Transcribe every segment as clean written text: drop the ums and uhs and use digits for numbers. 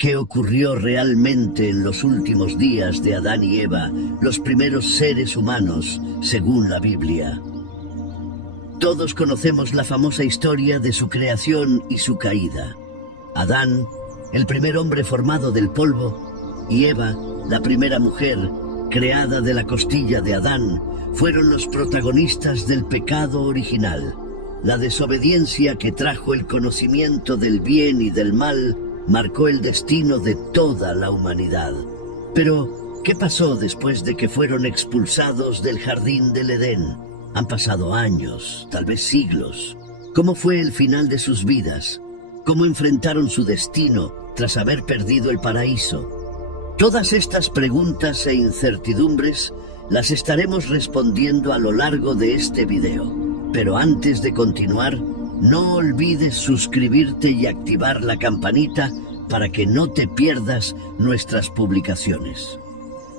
¿Qué ocurrió realmente en los últimos días de Adán y Eva, los primeros seres humanos, según la Biblia? Todos conocemos la famosa historia de su creación y su caída. Adán, el primer hombre formado del polvo, y Eva, la primera mujer, creada de la costilla de Adán, fueron los protagonistas del pecado original. La desobediencia que trajo el conocimiento del bien y del mal marcó el destino de toda la humanidad. Pero, ¿qué pasó después de que fueron expulsados del jardín del Edén? Han pasado años, tal vez siglos. ¿Cómo fue el final de sus vidas? ¿Cómo enfrentaron su destino tras haber perdido el paraíso? Todas estas preguntas e incertidumbres las estaremos respondiendo a lo largo de este video. Pero antes de continuar, no olvides suscribirte y activar la campanita para que no te pierdas nuestras publicaciones.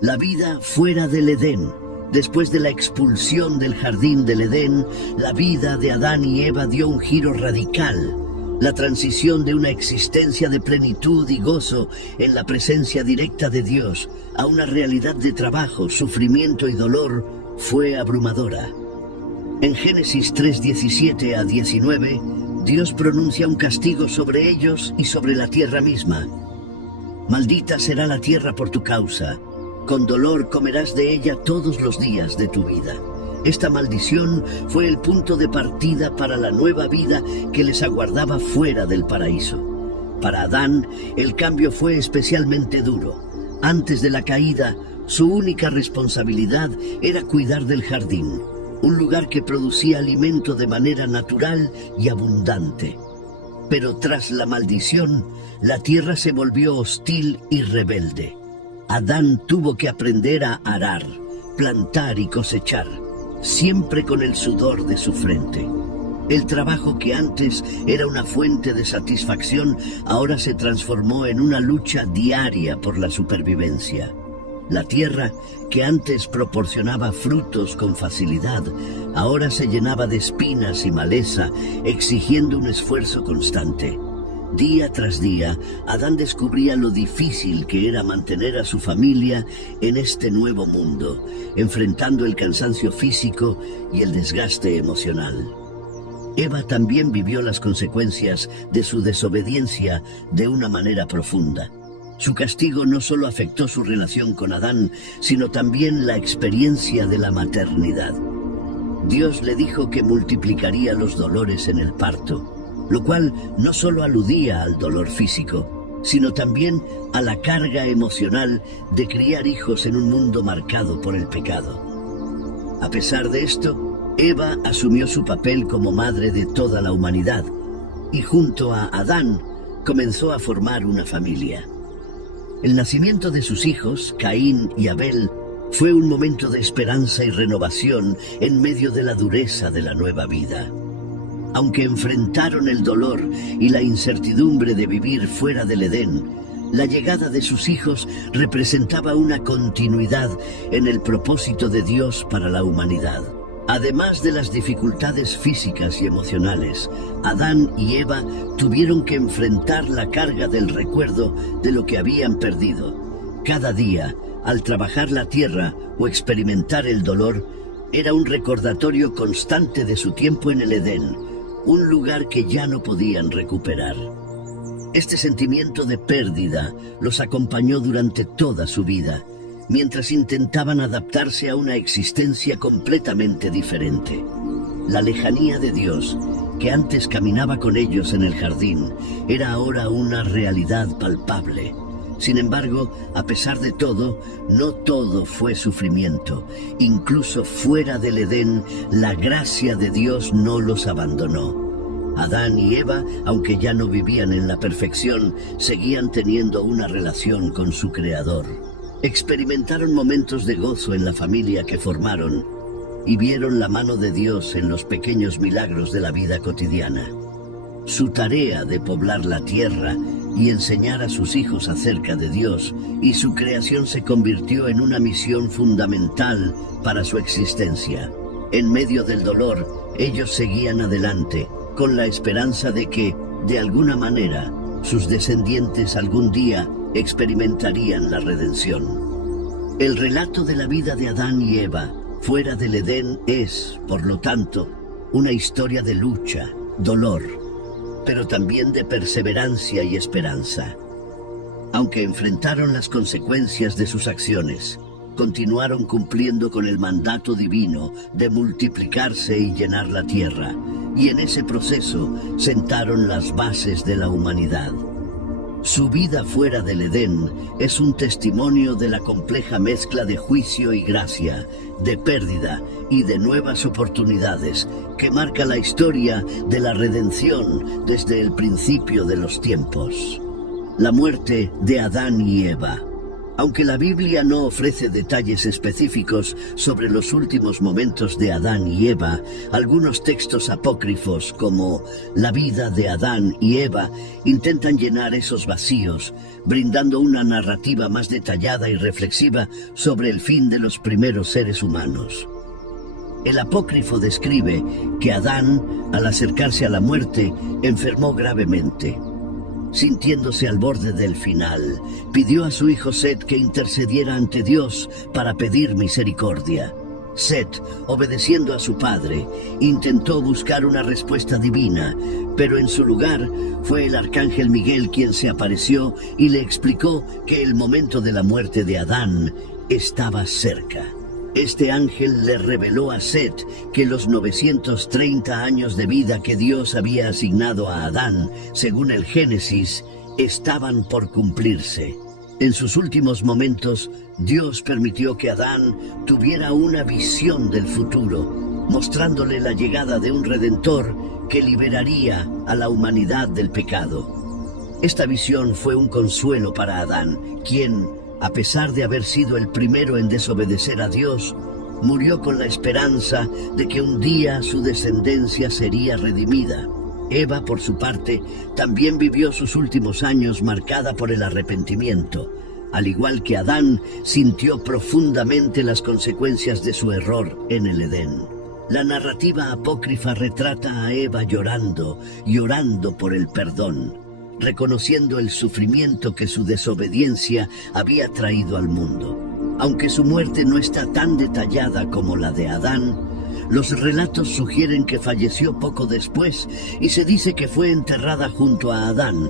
La vida fuera del Edén. Después de la expulsión del jardín del Edén, la vida de Adán y Eva dio un giro radical. La transición de una existencia de plenitud y gozo en la presencia directa de Dios a una realidad de trabajo, sufrimiento y dolor fue abrumadora. En Génesis 3:17 a 19, Dios pronuncia un castigo sobre ellos y sobre la tierra misma. Maldita será la tierra por tu causa. Con dolor comerás de ella todos los días de tu vida. Esta maldición fue el punto de partida para la nueva vida que les aguardaba fuera del paraíso. Para Adán, el cambio fue especialmente duro. Antes de la caída, su única responsabilidad era cuidar del jardín, un lugar que producía alimento de manera natural y abundante. Pero tras la maldición, la tierra se volvió hostil y rebelde. Adán tuvo que aprender a arar, plantar y cosechar, siempre con el sudor de su frente. El trabajo que antes era una fuente de satisfacción, ahora se transformó en una lucha diaria por la supervivencia. La tierra, que antes proporcionaba frutos con facilidad, ahora se llenaba de espinas y maleza, exigiendo un esfuerzo constante. Día tras día, Adán descubría lo difícil que era mantener a su familia en este nuevo mundo, enfrentando el cansancio físico y el desgaste emocional. Eva también vivió las consecuencias de su desobediencia de una manera profunda. Su castigo no solo afectó su relación con Adán, sino también la experiencia de la maternidad. Dios le dijo que multiplicaría los dolores en el parto, lo cual no solo aludía al dolor físico, sino también a la carga emocional de criar hijos en un mundo marcado por el pecado. A pesar de esto, Eva asumió su papel como madre de toda la humanidad, y junto a Adán comenzó a formar una familia. El nacimiento de sus hijos, Caín y Abel, fue un momento de esperanza y renovación en medio de la dureza de la nueva vida. Aunque enfrentaron el dolor y la incertidumbre de vivir fuera del Edén, la llegada de sus hijos representaba una continuidad en el propósito de Dios para la humanidad. Además de las dificultades físicas y emocionales, Adán y Eva tuvieron que enfrentar la carga del recuerdo de lo que habían perdido. Cada día, al trabajar la tierra o experimentar el dolor, era un recordatorio constante de su tiempo en el Edén, un lugar que ya no podían recuperar. Este sentimiento de pérdida los acompañó durante toda su vida, mientras intentaban adaptarse a una existencia completamente diferente. La lejanía de Dios, que antes caminaba con ellos en el jardín, era ahora una realidad palpable. Sin embargo, a pesar de todo, no todo fue sufrimiento. Incluso fuera del Edén, la gracia de Dios no los abandonó. Adán y Eva, aunque ya no vivían en la perfección, seguían teniendo una relación con su Creador. Experimentaron momentos de gozo en la familia que formaron y vieron la mano de Dios en los pequeños milagros de la vida cotidiana. Su tarea de poblar la tierra y enseñar a sus hijos acerca de Dios y su creación se convirtió en una misión fundamental para su existencia. En medio del dolor, ellos seguían adelante, con la esperanza de que, de alguna manera, sus descendientes algún día experimentarían la redención. El relato de la vida de Adán y Eva fuera del Edén es, por lo tanto, una historia de lucha, dolor, pero también de perseverancia y esperanza. Aunque enfrentaron las consecuencias de sus acciones, continuaron cumpliendo con el mandato divino de multiplicarse y llenar la tierra, y en ese proceso sentaron las bases de la humanidad. Su vida fuera del Edén es un testimonio de la compleja mezcla de juicio y gracia, de pérdida y de nuevas oportunidades que marca la historia de la redención desde el principio de los tiempos. La muerte de Adán y Eva. Aunque la Biblia no ofrece detalles específicos sobre los últimos momentos de Adán y Eva, algunos textos apócrifos como la vida de Adán y Eva intentan llenar esos vacíos, brindando una narrativa más detallada y reflexiva sobre el fin de los primeros seres humanos. El apócrifo describe que Adán, al acercarse a la muerte, enfermó gravemente. Sintiéndose al borde del final, pidió a su hijo Set que intercediera ante Dios para pedir misericordia. Set, obedeciendo a su padre, intentó buscar una respuesta divina, pero en su lugar fue el arcángel Miguel quien se apareció y le explicó que el momento de la muerte de Adán estaba cerca. Este ángel le reveló a Set que los 930 años de vida que Dios había asignado a Adán, según el Génesis, estaban por cumplirse. En sus últimos momentos, Dios permitió que Adán tuviera una visión del futuro, mostrándole la llegada de un Redentor que liberaría a la humanidad del pecado. Esta visión fue un consuelo para Adán, quien, a pesar de haber sido el primero en desobedecer a Dios, murió con la esperanza de que un día su descendencia sería redimida. Eva, por su parte, también vivió sus últimos años marcada por el arrepentimiento. Al igual que Adán, sintió profundamente las consecuencias de su error en el Edén. La narrativa apócrifa retrata a Eva llorando por el perdón, reconociendo el sufrimiento que su desobediencia había traído al mundo. Aunque su muerte no está tan detallada como la de Adán, los relatos sugieren que falleció poco después y se dice que fue enterrada junto a Adán,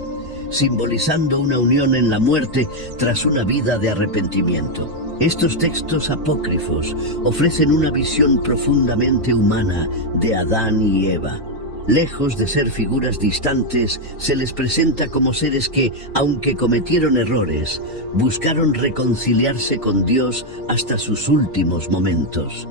simbolizando una unión en la muerte tras una vida de arrepentimiento. Estos textos apócrifos ofrecen una visión profundamente humana de Adán y Eva. Lejos de ser figuras distantes, se les presenta como seres que, aunque cometieron errores, buscaron reconciliarse con Dios hasta sus últimos momentos.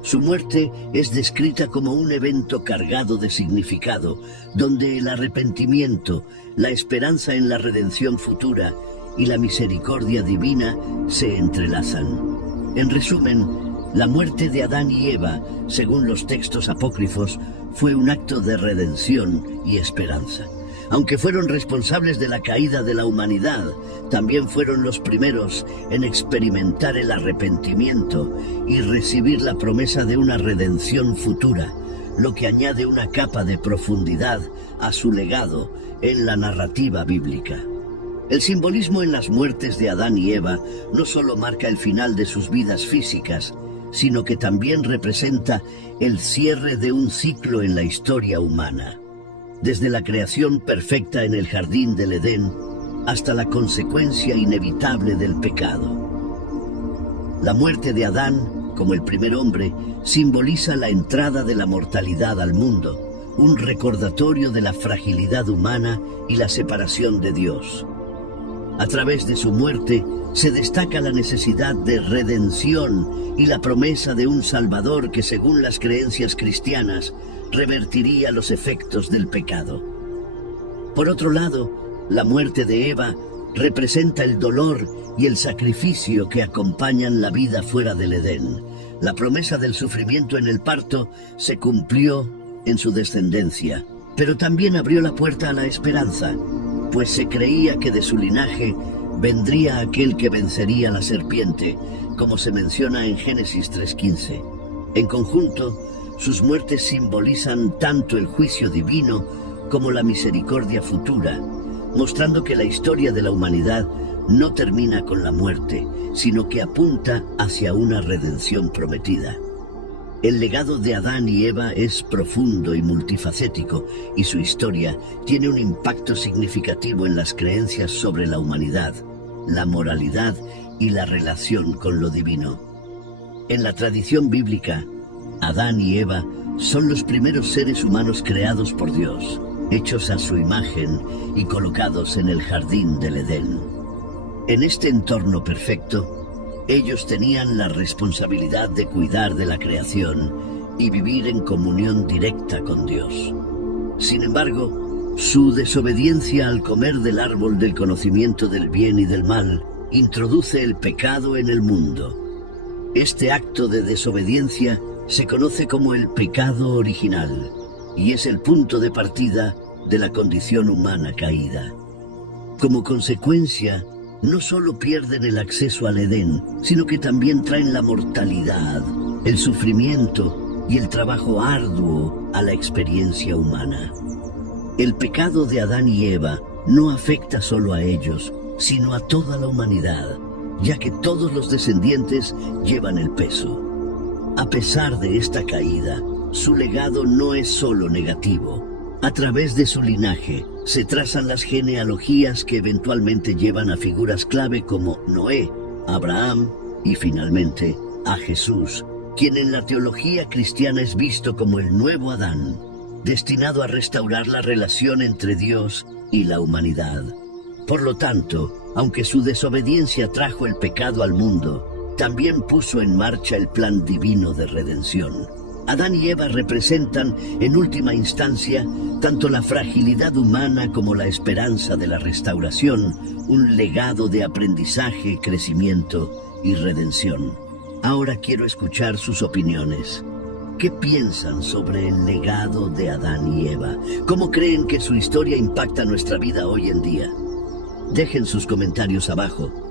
Su muerte es descrita como un evento cargado de significado, donde el arrepentimiento, la esperanza en la redención futura y la misericordia divina se entrelazan. En resumen, la muerte de Adán y Eva, según los textos apócrifos, fue un acto de redención y esperanza. Aunque fueron responsables de la caída de la humanidad, también fueron los primeros en experimentar el arrepentimiento y recibir la promesa de una redención futura, lo que añade una capa de profundidad a su legado en la narrativa bíblica. El simbolismo en las muertes de Adán y Eva no solo marca el final de sus vidas físicas, sino que también representa el cierre de un ciclo en la historia humana. Desde la creación perfecta en el jardín del Edén hasta la consecuencia inevitable del pecado. La muerte de Adán, como el primer hombre, simboliza la entrada de la mortalidad al mundo, un recordatorio de la fragilidad humana y la separación de Dios. A través de su muerte se destaca la necesidad de redención y la promesa de un Salvador que, según las creencias cristianas, revertiría los efectos del pecado. Por otro lado, la muerte de Eva representa el dolor y el sacrificio que acompañan la vida fuera del Edén. La promesa del sufrimiento en el parto se cumplió en su descendencia, pero también abrió la puerta a la esperanza, pues se creía que de su linaje vendría aquel que vencería a la serpiente, como se menciona en Génesis 3:15. En conjunto, sus muertes simbolizan tanto el juicio divino como la misericordia futura, mostrando que la historia de la humanidad no termina con la muerte, sino que apunta hacia una redención prometida. El legado de Adán y Eva es profundo y multifacético, y su historia tiene un impacto significativo en las creencias sobre la humanidad, la moralidad y la relación con lo divino. En la tradición bíblica, Adán y Eva son los primeros seres humanos creados por Dios, hechos a su imagen y colocados en el jardín del Edén. En este entorno perfecto, ellos tenían la responsabilidad de cuidar de la creación y vivir en comunión directa con Dios. Sin embargo, su desobediencia al comer del árbol del conocimiento del bien y del mal introduce el pecado en el mundo. Este acto de desobediencia se conoce como el pecado original y es el punto de partida de la condición humana caída. Como consecuencia, no solo pierden el acceso al Edén, sino que también traen la mortalidad, el sufrimiento y el trabajo arduo a la experiencia humana. El pecado de Adán y Eva no afecta solo a ellos, sino a toda la humanidad, ya que todos los descendientes llevan el peso. A pesar de esta caída, su legado no es solo negativo. A través de su linaje, se trazan las genealogías que eventualmente llevan a figuras clave como Noé, Abraham y finalmente a Jesús, quien en la teología cristiana es visto como el nuevo Adán, destinado a restaurar la relación entre Dios y la humanidad. Por lo tanto, aunque su desobediencia trajo el pecado al mundo, también puso en marcha el plan divino de redención. Adán y Eva representan, en última instancia, tanto la fragilidad humana como la esperanza de la restauración, un legado de aprendizaje, crecimiento y redención. Ahora quiero escuchar sus opiniones. ¿Qué piensan sobre el legado de Adán y Eva? ¿Cómo creen que su historia impacta nuestra vida hoy en día? Dejen sus comentarios abajo.